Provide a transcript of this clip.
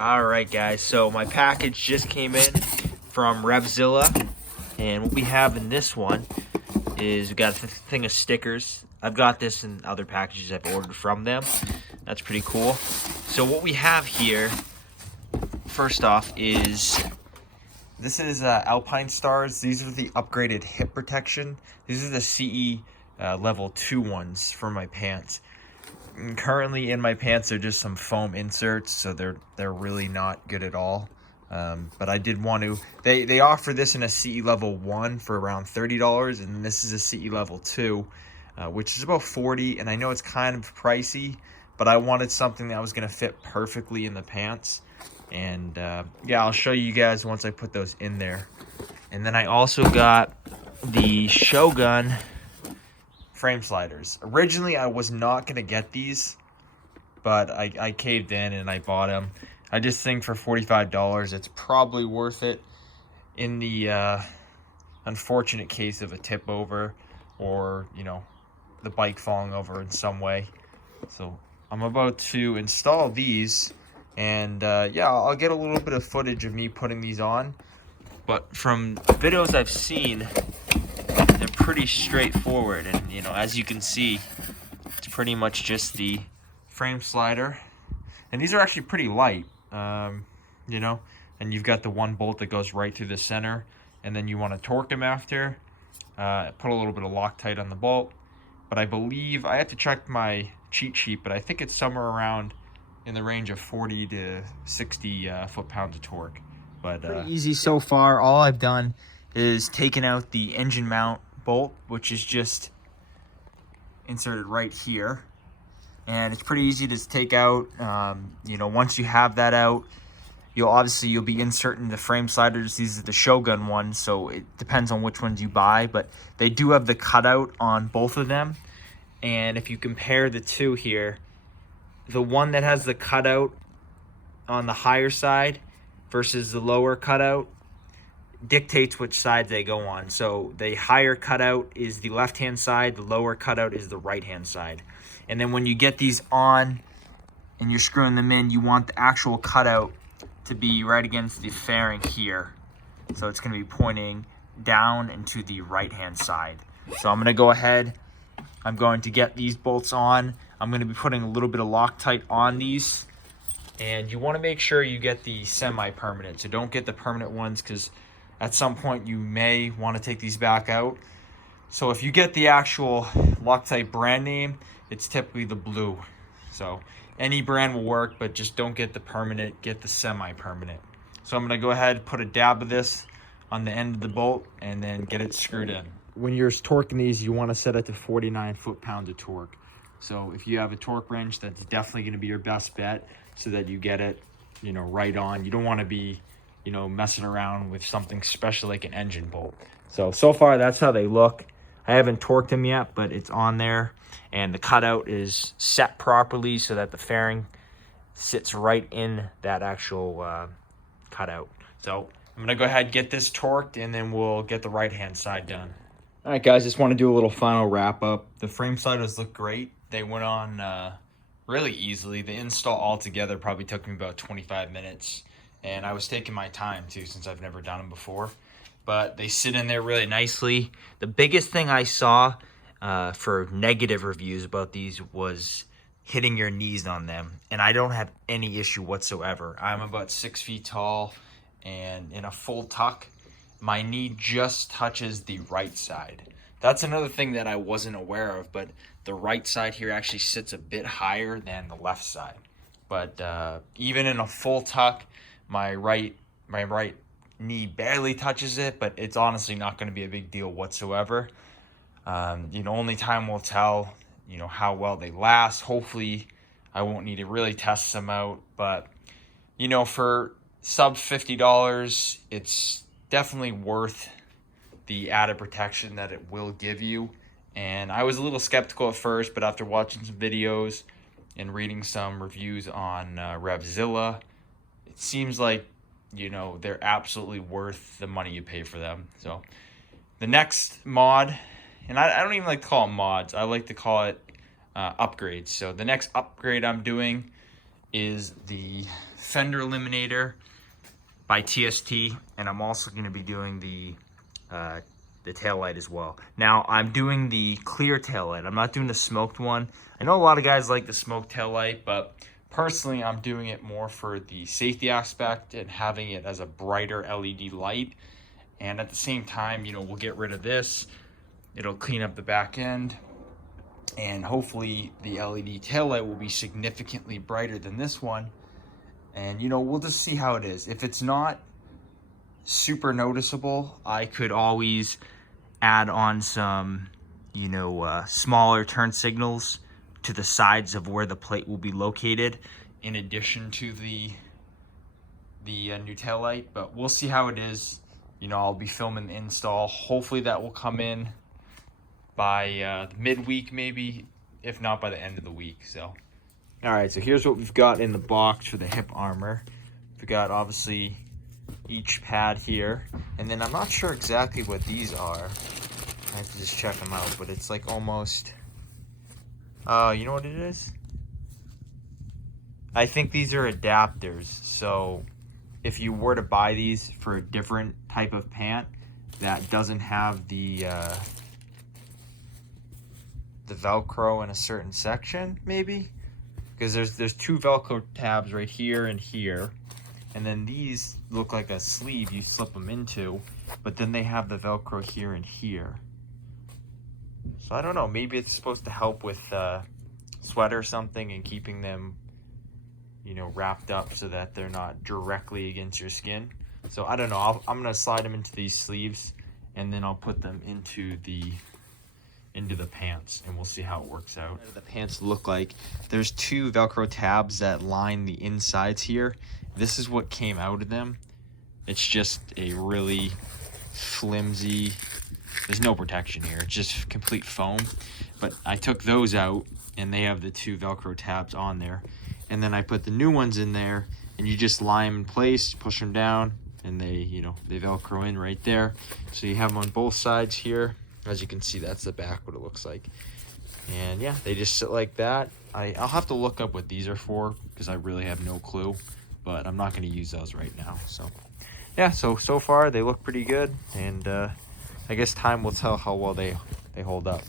All right, guys, so my package just came in from Revzilla, and what we have in this one is we got a thing of stickers. I've got this in other packages I've ordered from them. That's pretty cool. So what we have here, first off, is this is Alpine Stars. These are the upgraded hip protection. These are the CE level 2 ones for my pants. And currently in my pants, they're just some foam inserts, so they're really not good at all. But I did want to. They offer this in a CE level 1 for around $30, and this is a CE level 2, which is about $40. And I know it's kind of pricey, but I wanted something that was going to fit perfectly in the pants. And yeah, I'll show you guys once I put those in there. And then I also got the Shogun frame sliders. Originally, I was not going to get these, but I caved in and I bought them. I just think for $45, it's probably worth it in the unfortunate case of a tip over or, you know, the bike falling over in some way. So I'm about to install these, and yeah, I'll get a little bit of footage of me putting these on. But from videos I've seen, they're pretty straightforward, and you know, as you can see, it's pretty much just the frame slider, and these are actually pretty light, you know, and you've got the one bolt that goes right through the center, and then you want to torque them after, put a little bit of Loctite on the bolt. But I believe, I have to check my cheat sheet, but I think it's somewhere around in the range of 40 to 60 foot-pounds of torque. But pretty easy so far. All I've done is taken out the engine mount bolt, which is just inserted right here, and it's pretty easy to take out. You know, once you have that out, you'll be inserting the frame sliders. These are the Shogun ones, so it depends on which ones you buy, but they do have the cutout on both of them. And if you compare the two here, the one that has the cutout on the higher side versus the lower cutout dictates which side they go on. So the higher cutout is the left-hand side, the lower cutout is the right-hand side. And then when you get these on and you're screwing them in, you want the actual cutout to be right against the fairing here. So it's going to be pointing down and to the right-hand side. So I'm going to go ahead, I'm going to get these bolts on. I'm going to be putting a little bit of Loctite on these. And you want to make sure you get the semi-permanent. So don't get the permanent ones, because at some point you may want to take these back out. So if you get the actual Loctite brand name, it's typically the blue. So any brand will work, but just don't get the permanent, get the semi-permanent. So I'm going to go ahead and put a dab of this on the end of the bolt and then get it screwed in. When you're torquing these, you want to set it to 49 foot-pounds of torque. So if you have a torque wrench, that's definitely going to be your best bet, so that you get it, you know, right on. You don't want to be, you know, messing around with something special like an engine bolt. So far that's how they look. I haven't torqued them yet, but it's on there, and the cutout is set properly so that the fairing sits right in that actual cutout. So I'm gonna go ahead and get this torqued, and then we'll get the right-hand side done. All right, guys, just want to do a little final wrap up. The frame sliders look great. They went on really easily. The install altogether probably took me about 25 minutes, and I was taking my time too, since I've never done them before. But they sit in there really nicely. The biggest thing I saw for negative reviews about these was hitting your knees on them, and I don't have any issue whatsoever. I'm about 6 feet tall, and in a full tuck, my knee just touches the right side. That's another thing that I wasn't aware of, but the right side here actually sits a bit higher than the left side. But even in a full tuck, my right knee barely touches it, but it's honestly not going to be a big deal whatsoever. You know, only time will tell, you know, how well they last. Hopefully I won't need to really test them out, but you know, for sub $50, it's definitely worth the added protection that it will give you. And I was a little skeptical at first, but after watching some videos and reading some reviews on Revzilla, it seems like, you know, they're absolutely worth the money you pay for them. So the next mod, and I don't even like to call them mods, I like to call it upgrades. So the next upgrade I'm doing is the fender eliminator by TST, and I'm also going to be doing the tail light as well. Now I'm doing the clear tail light. I'm not doing the smoked one. I know a lot of guys like the smoked tail light, but personally I'm doing it more for the safety aspect and having it as a brighter LED light. And at the same time, you know, we'll get rid of this. It'll clean up the back end, and hopefully the LED tail light will be significantly brighter than this one. And you know, we'll just see how it is. If it's not super noticeable, I could always add on some, you know, smaller turn signals to the sides of where the plate will be located, in addition to the new tail light. But we'll see how it is. You know, I'll be filming the install. Hopefully that will come in by midweek, maybe, if not by the end of the week. So, all right, so here's what we've got in the box for the hip armor. We've got obviously each pad here, and then I'm not sure exactly what these are. I have to just check them out, but it's like almost, you know what it is? I think these are adapters. So if you were to buy these for a different type of pant that doesn't have the Velcro in a certain section, maybe, because there's two Velcro tabs right here and here, and then these look like a sleeve you slip them into, but then they have the Velcro here and here. So I don't know, maybe it's supposed to help with sweat or something, and keeping them, you know, wrapped up so that they're not directly against your skin. So I don't know, I'm gonna slide them into these sleeves, and then I'll put them into the pants, and we'll see how it works out. What do the pants look like? There's two Velcro tabs that line the insides here. This is what came out of them. It's just a really flimsy, there's no protection here, it's just complete foam. But I took those out, and they have the two Velcro tabs on there. And then I put the new ones in there, and you just lie them in place, push them down, and they, you know, they Velcro in right there. So you have them on both sides here. As you can see, that's the back, what it looks like. And yeah, they just sit like that. I'll have to look up what these are for, because I really have no clue, but I'm not going to use those right now. So yeah, so far they look pretty good, and I guess time will tell how well they hold up.